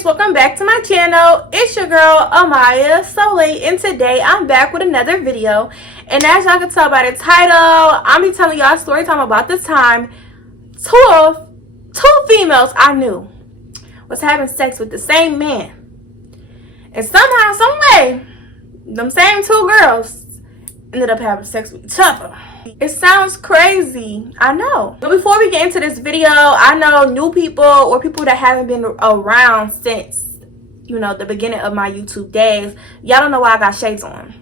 ladies, welcome back to my channel. It's your girl Amaya Soleil, and today I'm back with another video. And as y'all can tell by the title, I'm be telling y'all a story time about the time two females I knew was having sex with the same man, and somehow, some way, them same two girls ended up having sex with each other. It sounds crazy, I know. But before we get into this video, I know new people or people that haven't been around since, the beginning of my YouTube days, y'all don't know why I got shades on.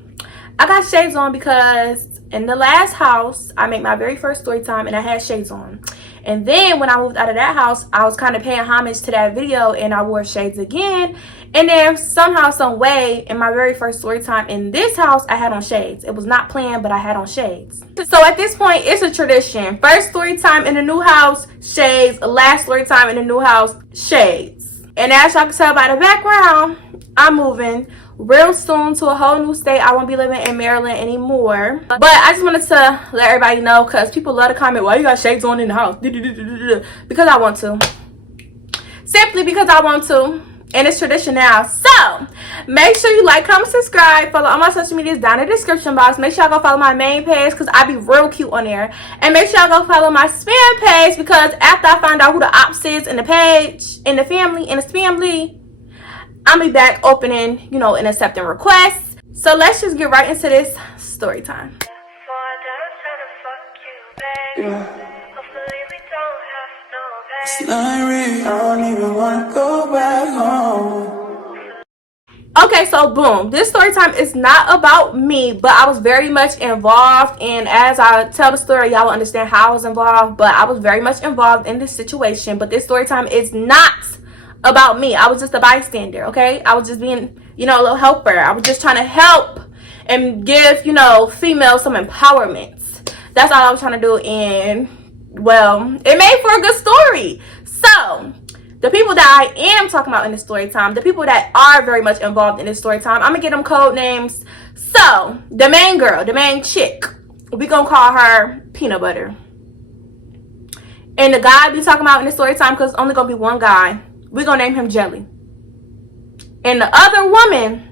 I got shades on because in the last house, I made my very first story time and I had shades on. And then when I moved out of that house, I was kind of paying homage to that video and I wore shades again. And then somehow, some way, in my very first story time in this house, I had on shades. It was not planned, but I had on shades. So at this point, it's a tradition. First story time in the new house, shades. Last story time in the new house, shades. And as y'all can tell by the background, I'm moving real soon to a whole new state. I won't be living in Maryland anymore. But I just wanted to let everybody know, because people love to comment, why you got shades on in the house? Because I want to. Simply because I want to. And it's tradition now. So make sure you like, comment, subscribe, follow all my social medias down in the description box. Make sure y'all go follow my main page because I be real cute on there. And make sure y'all go follow my spam page, because after I find out who the ops is in the page, in the family, in the spamly, I'll be back opening, and accepting requests. So let's just get right into this story time. It's not real. I don't even want to go back home. Okay, so boom. This story time is not about me, but I was very much involved. And as I tell the story, y'all will understand how I was involved. But I was very much involved in this situation. But this story time is not about me. I was just a bystander, okay? I was just being, a little helper. I was just trying to help and give, females some empowerment. That's all I was trying to do. And well, it made for a good story. So the people that I am talking about in this story time, the people that are very much involved in this story time, I'm gonna give them code names. So the main girl, the main chick, we gonna call her Peanut Butter. And the guy we talking about in this story time, because it's only gonna be one guy, we gonna name him Jelly. And the other woman,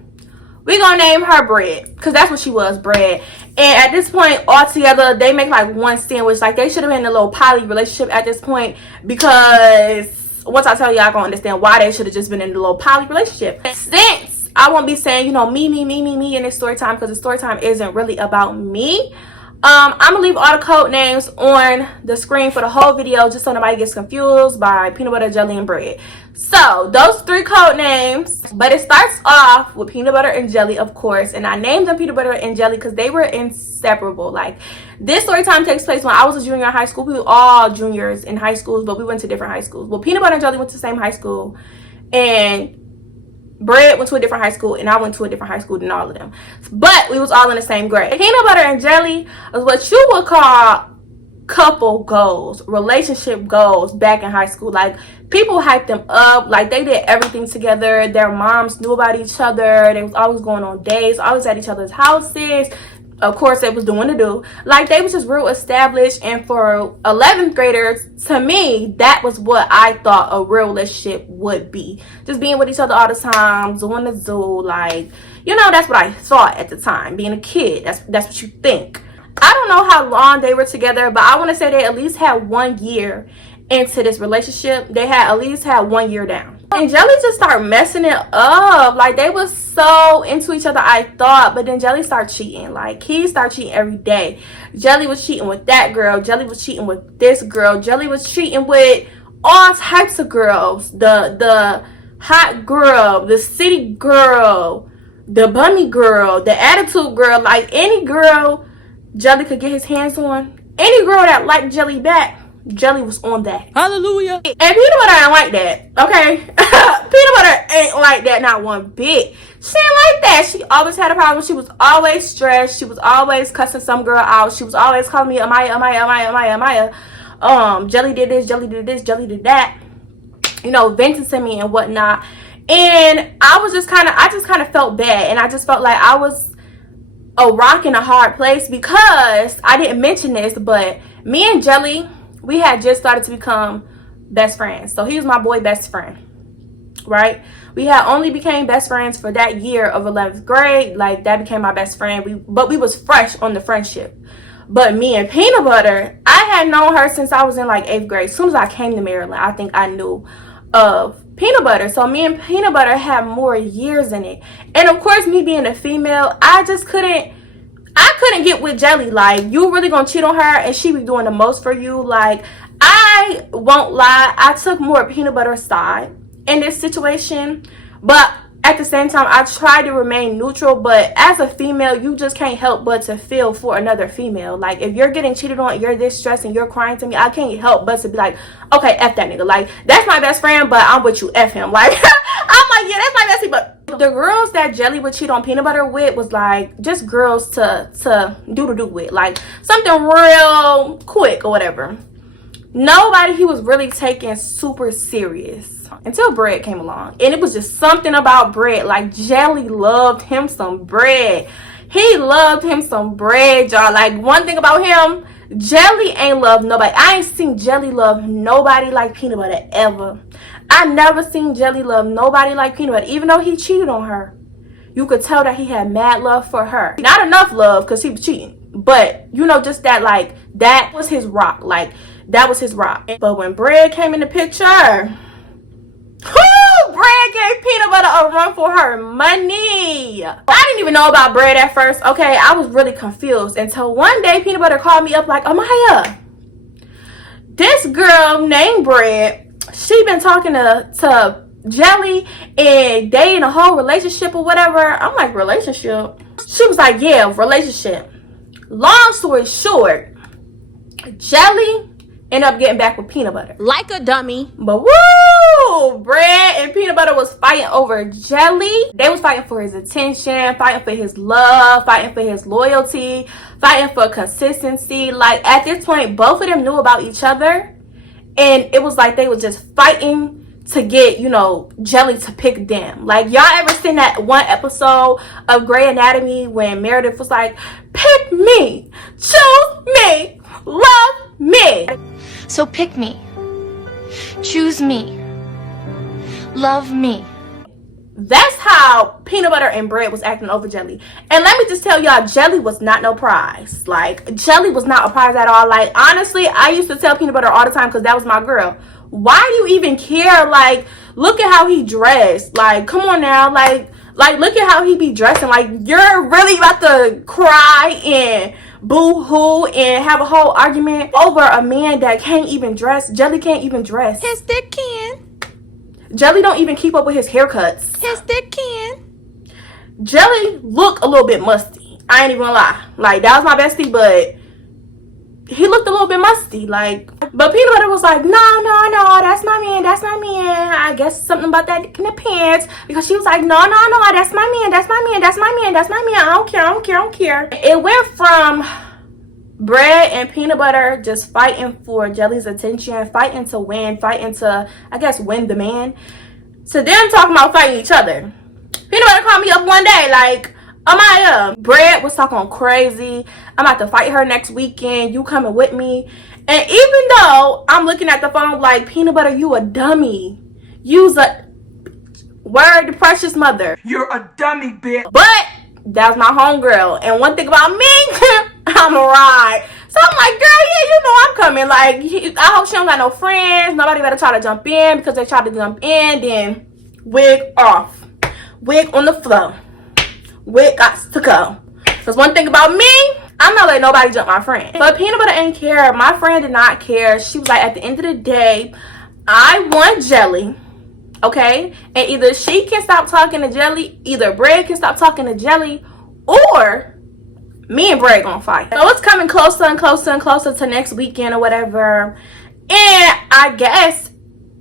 we gonna name her Bread, because that's what she was, Bread. And at this point, all together, they make like one sandwich. Like, they should have been in a little poly relationship at this point, because once I tell you, y'all gonna understand why they should have just been in a little poly relationship. Since I won't be saying, me in this story time, because the story time isn't really about me, I'm gonna leave all the code names on the screen for the whole video, just so nobody gets confused by Peanut Butter, Jelly, and Bread. So those three code names, but it starts off with Peanut Butter and Jelly, of course. And I named them Peanut Butter and Jelly because they were inseparable. Like, this story time takes place when I was a junior in high school. We were all juniors in high schools, but we went to different high schools. Well, Peanut Butter and Jelly went to the same high school, and Bread went to a different high school, and I went to a different high school than all of them. But we was all in the same grade. Peanut Butter and Jelly is what you would call couple goals, relationship goals back in high school. Like, people hyped them up. Like, they did everything together. Their moms knew about each other. They was always going on dates, always at each other's houses. Of course, they was doing the do. Like, they was just real established. And for 11th graders, to me, that was what I thought a real relationship would be. Just being with each other all the time, doing the zoo. Like, that's what I thought at the time. Being a kid, that's what you think. I don't know how long they were together, but I want to say they at least had 1 year into this relationship. They had at least had 1 year down. And Jelly just started messing it up. Like, they was so into each other, I thought. But then Jelly started cheating. Like, he started cheating every day. Jelly was cheating with that girl. Jelly was cheating with this girl. Jelly was cheating with all types of girls. The hot girl, the city girl, the bunny girl, the attitude girl. Like, any girl Jelly could get his hands on, any girl that liked Jelly back, Jelly was on that. Hallelujah. And Peanut Butter ain't like that, okay? Peanut Butter ain't like that, not one bit. She ain't like that. She always had a problem. She was always stressed. She was always cussing some girl out. She was always calling me Amaya. Jelly did this, Jelly did this, Jelly did that. Venting to me and whatnot. And I just kind of felt bad. And I just felt like I was a rock in a hard place, because I didn't mention this, but me and Jelly, we had just started to become best friends. So he was my boy best friend. right? We had only became best friends for that year of 11th grade. Like, that became my best friend. But we was fresh on the friendship. But me and Peanut Butter, I had known her since I was in like 8th grade. As soon as I came to Maryland, I think I knew of Peanut Butter. So me and Peanut Butter had more years in it. And of course, me being a female, I couldn't get with Jelly. Like, you really gonna cheat on her and she be doing the most for you? Like, I won't lie, I took more Peanut Butter's side in this situation, but at the same time, I try to remain neutral. But as a female, you just can't help but to feel for another female. Like, if you're getting cheated on, you're this stressed and you're crying to me, I can't help but to be like, okay, F that nigga. Like, that's my best friend, but I'm with you, F him. Like, I'm like, yeah, that's my bestie. But the girls that Jelly would cheat on Peanut Butter with was like just girls to do with, like something real quick or whatever. Nobody he was really taking super serious until Bread came along. And it was just something about Bread. Like, Jelly loved him some Bread. He loved him some Bread, y'all. Like, one thing about him, Jelly ain't love nobody. I ain't seen Jelly love nobody like Peanut Butter ever. I never seen Jelly love nobody like Peanut Butter. Even though he cheated on her, you could tell that he had mad love for her. Not enough love because he was cheating, but you know, just that, like, that was his rock. Like, that was his rock. But when Bread came in the picture, Bread gave Peanut Butter a run for her money. I didn't even know about Bread at first, okay? I was really confused until one day Peanut Butter called me up like, Amaya, this girl named Bread, she been talking to Jelly and they in a whole relationship or whatever. I'm like, relationship? She was like, yeah, relationship. Long story short, Jelly ended up getting back with Peanut Butter. Like a dummy. But woo! Bread and Peanut Butter was fighting over Jelly. They was fighting for his attention, fighting for his love, fighting for his loyalty, fighting for consistency. Like, at this point, both of them knew about each other. And it was like they were just fighting to get, you know, Jelly to pick them. Like, y'all ever seen that one episode of Grey Anatomy when Meredith was like, pick me, choose me, love me. So pick me, choose me, love me. That's how Peanut Butter and Bread was acting over Jelly. And let me just tell y'all, Jelly was not no prize. Like, Jelly was not a prize at all. Like, honestly, I used to tell Peanut Butter all the time because that was my girl. Why do you even care? Like, look at how he dressed. Like, come on now. Like look at how he be dressing. Like, you're really about to cry and boo-hoo and have a whole argument over a man that can't even dress. Jelly can't even dress. His dick can. Jelly don't even keep up with his haircuts. His dick can. Jelly look a little bit musty. I ain't even gonna lie. Like, that was my bestie, but he looked a little bit musty. Like, but Peanut Butter was like, no, that's my man, that's my man. I guess something about that in the pants, because she was like, no, that's my man, that's my man, that's my man, that's my man. I don't care. It went from Bread and Peanut Butter just fighting for Jelly's attention, fighting to win, fighting to, I guess, win the man, to them talking about fighting each other. Peanut Butter called me up one day like, Amaya, Bread was talking crazy. I'm about to fight her next weekend. You coming with me? And even though I'm looking at the phone like, Peanut Butter, you a dummy. You's a word, precious mother. You're a dummy, bitch. But that was my homegirl. And one thing about me, I'm a ride. So I'm like, girl, yeah, you know I'm coming. Like, I hope she don't got no friends. Nobody better try to jump in, because they try to jump in, then wig off. Wig on the floor. Wig got to go. Because one thing about me, I'm not letting nobody jump my friend. But Peanut Butter ain't care. My friend did not care. She was like, at the end of the day, I want Jelly. Okay? And either she can stop talking to Jelly, either Bread can stop talking to Jelly, or me and Bread gonna fight. So it's coming closer and closer and closer to next weekend or whatever. And I guess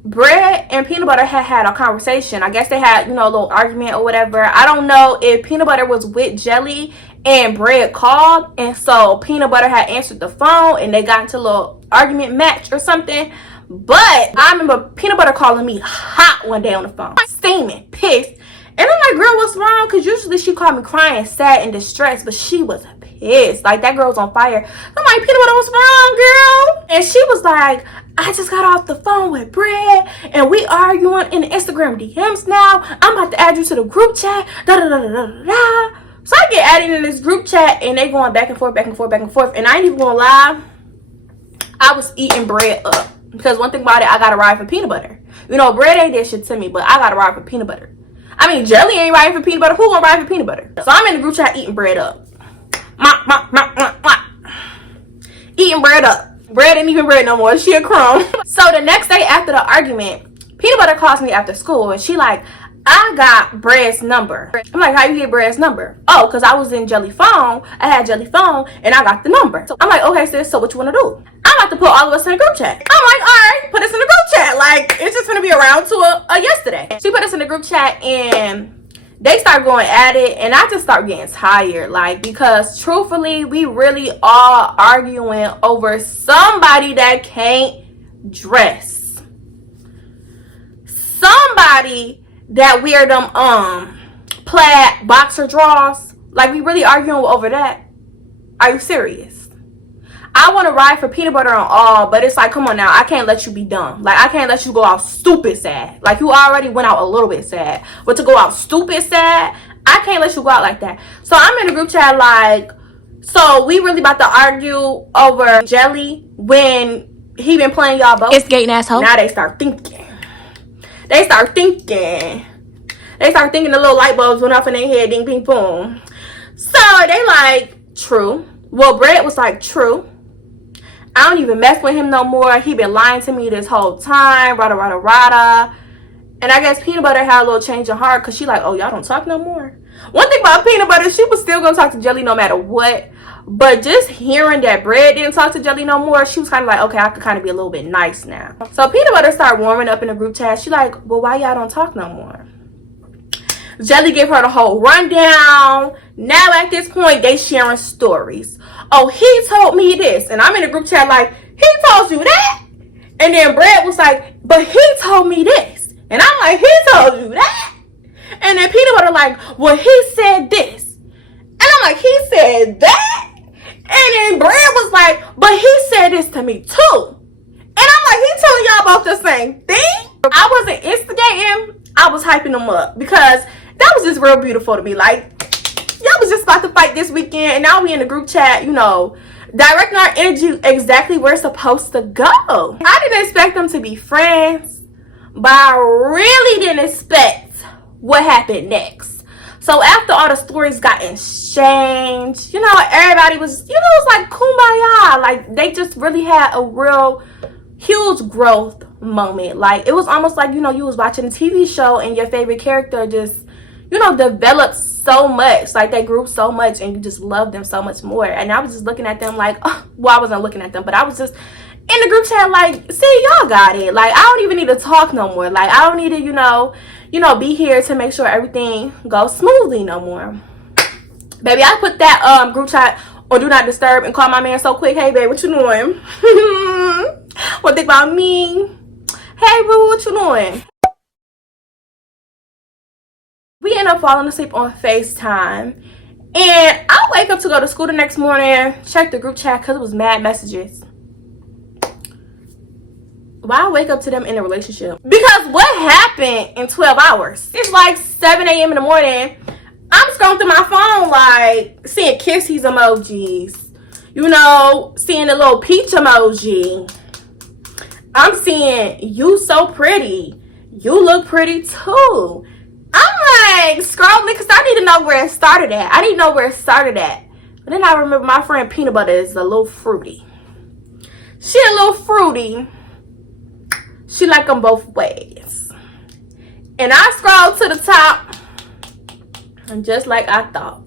Bread and Peanut Butter had a conversation. I guess they had, you know, a little argument or whatever. I don't know if Peanut Butter was with Jelly and Bread called, and so Peanut Butter had answered the phone and they got into a little argument match or something. But I remember Peanut Butter calling me hot one day on the phone, steaming, pissed. And I'm like, girl, what's wrong? Because usually she called me crying, sad, and distressed, but she was pissed. Like, that girl's on fire. I'm like, Peanut Butter, what's wrong, girl? And she was like, I just got off the phone with Brad and we arguing in the Instagram DMs now. I'm about to add you to the group chat. Da da da da da da. So I get added in this group chat and they going back and forth, back and forth, back and forth. And I ain't even gonna lie, I was eating bread up. Because one thing about it, I got to ride for peanut butter. You know, bread ain't that shit to me, but I got to ride for peanut butter. I mean, jelly ain't riding for peanut butter. Who gonna ride for peanut butter? So I'm in the group chat eating bread up. Eating bread up. Bread ain't even bread no more. She a crumb. So the next day after the argument, peanut butter calls me after school and she like, I got Brad's number. I'm like, how you get Brad's number? Oh, because I was in Jelly phone. I had Jelly phone and I got the number. So I'm like, okay, sis, so what you want to do? I'm about to put all of us in a group chat. I'm like, all right, put us in a group chat. Like, it's just going to be around to a yesterday. She put us in the group chat and they start going at it. And I just start getting tired. Like, because truthfully, we really are arguing over somebody that can't dress. Somebody that wear them plaid boxer drawers. Like, we really arguing over that. Are you serious? I want to ride for peanut butter and all, but it's like, come on now, I can't let you be dumb. Like, I can't let you go out stupid sad. Like, you already went out a little bit sad, but to go out stupid sad, I can't let you go out like that. So I'm in the group chat like, so we really about to argue over Jelly when he been playing y'all both. It's gay asshole. Now they start thinking. They start thinking the little light bulbs went off in their head, ding, ding, boom. So they like, true. Well, Brett was like, true. I don't even mess with him no more. He been lying to me this whole time. Rada, rada, rada. And I guess Peanut Butter had a little change of heart because she like, oh, y'all don't talk no more. One thing about Peanut Butter, she was still going to talk to Jelly no matter what. But just hearing that Brad didn't talk to Jelly no more, she was kind of like, okay, I could kind of be a little bit nice now. So Peanut Butter started warming up in the group chat. She like, well, why y'all don't talk no more? Jelly gave her the whole rundown. Now at this point, they sharing stories. Oh, he told me this. And I'm in the group chat like, he told you that? And then Brad was like, but he told me this. And I'm like, he told you that? And then Peanut Butter like, well, he said this. And I'm like, he said that? And then Brad was like, but he said this to me too. And I'm like, he telling y'all about the same thing? I wasn't instigating. I was hyping them up because that was just real beautiful to me. Like, y'all was just about to fight this weekend and now we in the group chat, you know, directing our energy exactly where it's supposed to go. I didn't expect them to be friends, but I really didn't expect what happened next. So after all the stories got exchanged, you know, everybody was, you know, it was like kumbaya. Like, they just really had a real huge growth moment. Like, it was almost like, you know, you was watching a TV show and your favorite character just, you know, developed so much. Like, they grew so much and you just loved them so much more. And I was just looking at them like, oh, well, I wasn't looking at them, but I was just in the group chat like, see, y'all got it. Like, I don't even need to talk no more. Like, I don't need to, you know, be here to make sure everything goes smoothly no more. Baby, I put that group chat on Do Not Disturb and call my man so quick. Hey, babe, what you doing? What think about me? Hey, boo, what you doing? We end up falling asleep on FaceTime. And I wake up to go to school the next morning, check the group chat because it was mad messages. Why I wake up to them in a relationship? Because what happened in 12 hours? It's like 7 a.m. in the morning. I'm scrolling through my phone like seeing kisses emojis. You know, seeing the little peach emoji. I'm seeing you so pretty. You look pretty too. I'm like scrolling because I need to know where it started at. I need to know where it started at. But then I remember my friend Peanut Butter is a little fruity. She a little fruity. She like them both ways. And I scrolled to the top. And just like I thought.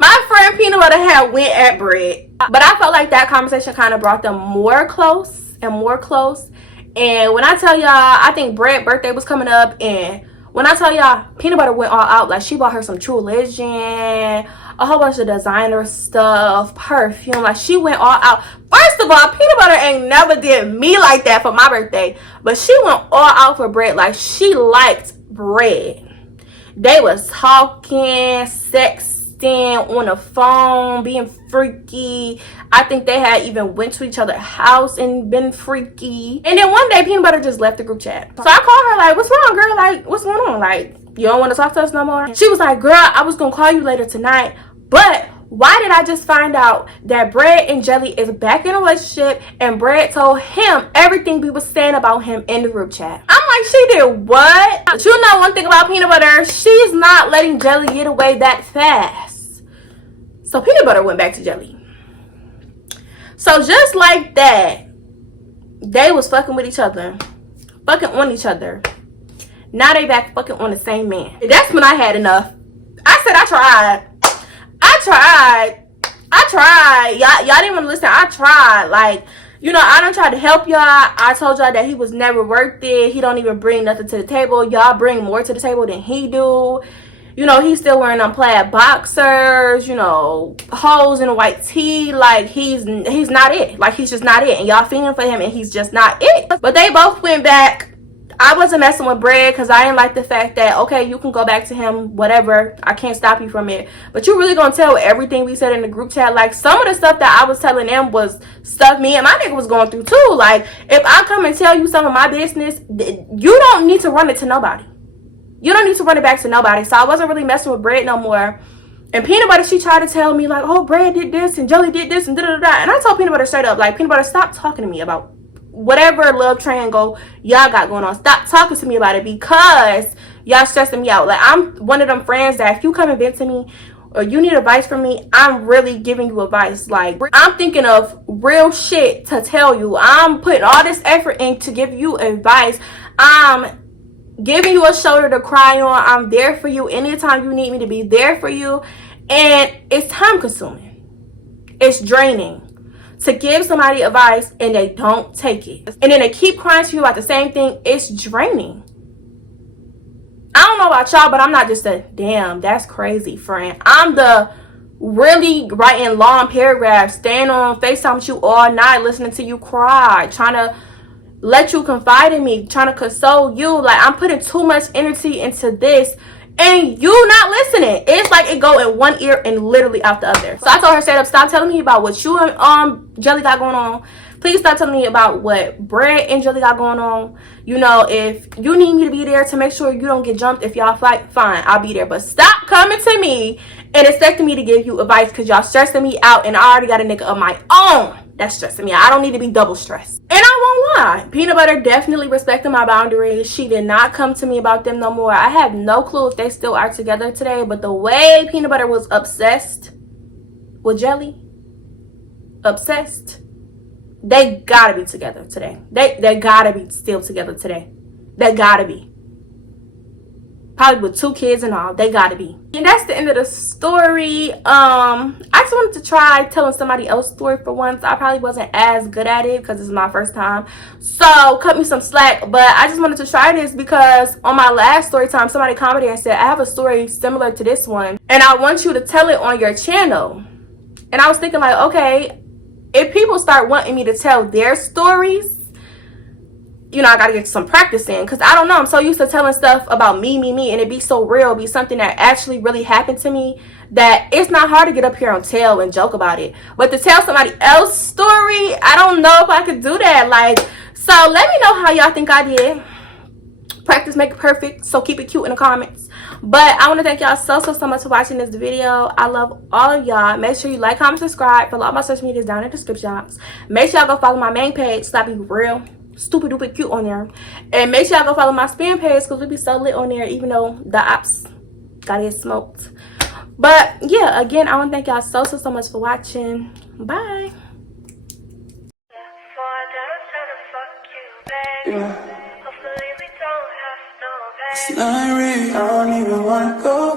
My friend Peanut Butter had went at Brett. But I felt like that conversation kind of brought them more close and more close. And when I tell y'all, I think Brett's birthday was coming up. And when I tell y'all, Peanut Butter went all out. Like, she bought her some True Religion, a whole bunch of designer stuff, perfume. Like, she went all out. First of all, Peanut Butter ain't never did me like that for my birthday. But she went all out for Brett. Like, she liked Brett. They was talking, sex texting on the phone, being freaky. I think they had even went to each other's house and been freaky. And then one day, Peanut Butter just left the group chat. So I called her like, what's wrong, girl? Like, what's going on? Like, you don't want to talk to us no more? She was like, girl, I was going to call you later tonight, but why did I just find out that Bread and Jelly is back in a relationship and Bread told him everything we was saying about him in the group chat? I'm like, she did what? But you know one thing about Peanut Butter, she's not letting Jelly get away that fast. So Peanut Butter went back to Jelly. So just like that, they was fucking with each other, fucking on each other. Now they back fucking on the same man. That's when I had enough. I said I tried. Y'all didn't want to listen. I tried. Like, you know, I done tried to help y'all. I told y'all that he was never worth it. He don't even bring nothing to the table. Y'all bring more to the table than he do. You know, he's still wearing them plaid boxers, you know, holes in a white tee. Like, he's not it. Like, he's just not it. And y'all feeling for him and he's just not it. But they both went back. I wasn't messing with Bread because I didn't like the fact that, okay, you can go back to him, whatever. I can't stop you from it. But you really gonna tell everything we said in the group chat? Like, some of the stuff that I was telling them was stuff me and my nigga was going through too. Like, if I come and tell you some of my business, you don't need to run it to nobody. You don't need to run it back to nobody. So I wasn't really messing with Bread no more. And Peanut Butter, she tried to tell me, like, oh, Bread did this and Jelly did this and da-da-da-da. And I told Peanut Butter straight up, like, Peanut Butter, stop talking to me about whatever love triangle y'all got going on. Stop talking to me about it because y'all stressing me out. Like, I'm one of them friends that if you come and vent to me or you need advice from me, I'm really giving you advice. Like, I'm thinking of real shit to tell you. I'm putting all this effort in to give you advice. I'm giving you a shoulder to cry on. I'm there for you anytime you need me to be there for you. And it's time consuming. It's draining to give somebody advice and they don't take it. And then they keep crying to you about the same thing. It's draining. I don't know about y'all, but I'm not just a damn, that's crazy friend. I'm the really writing long paragraphs, staying on FaceTime with you all night, listening to you cry, trying to let you confide in me, trying to console you. Like, I'm putting too much energy into this and you not listening. It's like it go in one ear and literally out the other. So I told her straight up, stop telling me about what you and Jelly got going on. Please stop telling me about what Bread and Jelly got going on. You know, if you need me to be there to make sure you don't get jumped if y'all fight, fine, I'll be there. But stop coming to me and expecting me to give you advice because y'all stressing me out and I already got a nigga of my own that's stressing me out. I don't need to be double stressed. And I won't lie, Peanut Butter definitely respected my boundaries. She did not come to me about them no more. I have no clue if they still are together today, but the way Peanut Butter was obsessed with Jelly, obsessed, they gotta be together today. They gotta be still together today. They gotta be. Probably with 2 kids and all. They gotta be. And that's the end of the story. I just wanted to try telling somebody else's story for once. I probably wasn't as good at it because this is my first time. So cut me some slack. But I just wanted to try this because on my last story time, somebody commented and said, I have a story similar to this one. And I want you to tell it on your channel. And I was thinking like, okay, if people start wanting me to tell their stories, you know, I gotta get some practice in because I don't know, I'm so used to telling stuff about me and it be so real, be something that actually really happened to me that it's not hard to get up here and tell and joke about it. But to tell somebody else's story, I don't know if I could do that. Like, so let me know how y'all think I did. Practice make it perfect, so keep it cute in the comments. But I want to thank y'all so much for watching this video. I love all of y'all. Make sure you like, comment, subscribe. Follow all my social medias down in the description box. Make sure y'all go follow my main page so I be real stupid duper cute on there, and make sure y'all go follow my spam page because we be so lit on there even though the ops got it smoked. But yeah, again, I want to thank y'all so much for watching. Bye. It's not real. I don't even wanna go